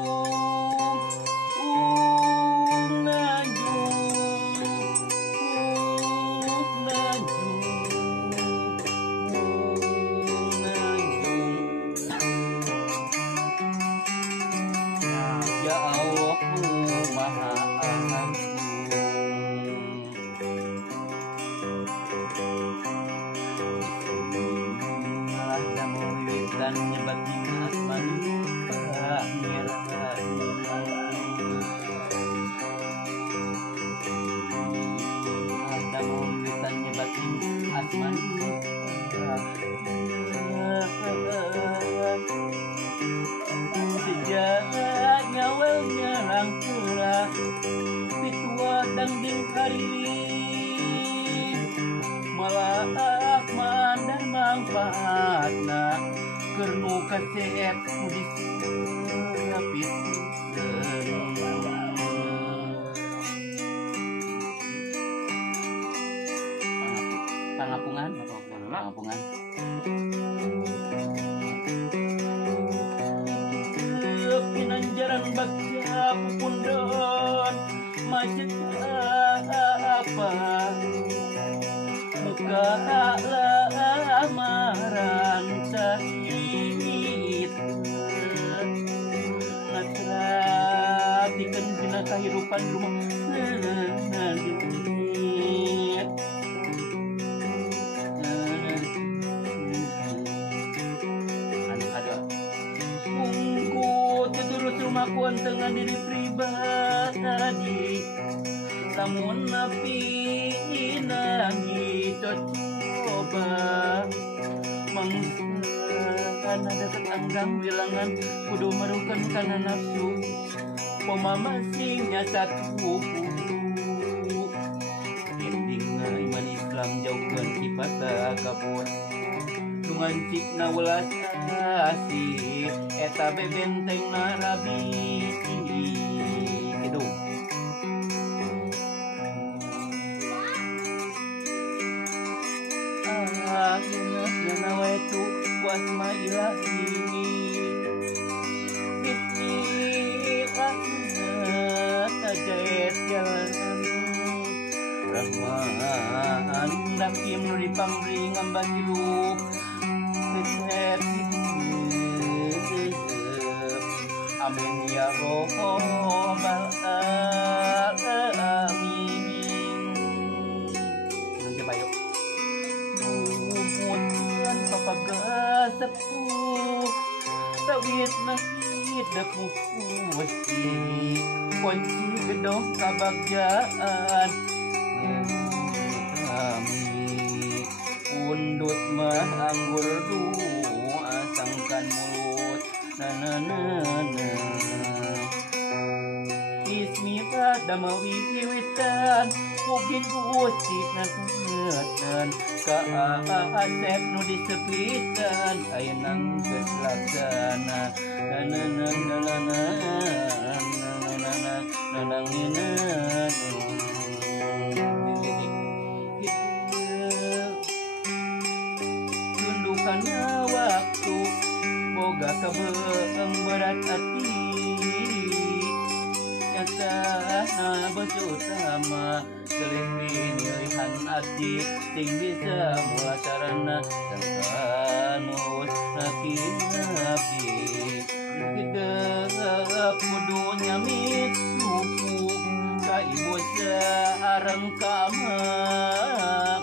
Ya Allahmu Maha Agung. Bismillah damu wiwitan nyebatin asmani pangeran. Bismillah damu wiwitan nyebatin asmani sejak nyawel nyerang cerah pitua dangding hari malah mandar manfaatna kernu kasep kudis rapit pangapungan pinanjaran bagja pupundon macet apa muka lamaran sahid natratikan dina kahirupan rumah rumahku dengan diri pribadi lamun napi nangi coba mangkan ada tetanggang wilangan kudu merukan karena nafsu poma masihnya satu ending iman Islam jauhkan kipata kabut dengan cipna welas asih eta bebenteng narabi gitu. Akhirnya itu wasma ilahi bismillah ajaib jalan Rahman dakim nu dipambri ngambah hidup amin ya robbal alamin. Nanti bayo umutan papagasap tu tawid na hidup musti kunci gedong kabagyaan kami undut manggur doa sangkan mulut Bismillah damawi wiwitan mungkin gusti nangatan kaasep nu disepitan ayeuna geus laksana tundukan waktu boga kebeeng berat hati nyata bersutama gelih pilihan hati sing bisa mulasarana sangkanus nakin nabi kita kudunya mituku ka ibu sareng kamak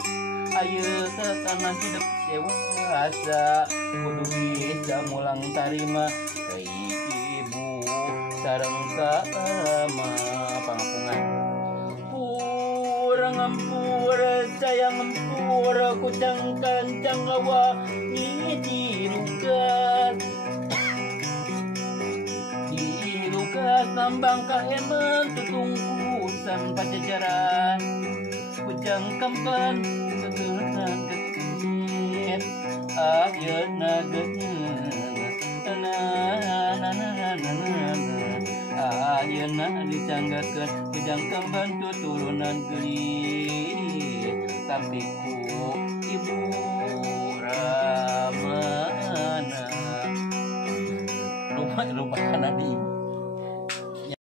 ayeuna tanah hidup dewasa kudu bisa mulang tarima ka ibu sareng kama pangapungan pura ngampura sayang ngampura kucang kancang awa dilukas nambang kaeman tutungku sampai pajajaran kujang kampan kegeran kekit ayeuna ayeuna dicanggakeun kujang kampan tuturunan geulis sampiku ibu ramana lupa kana di ibu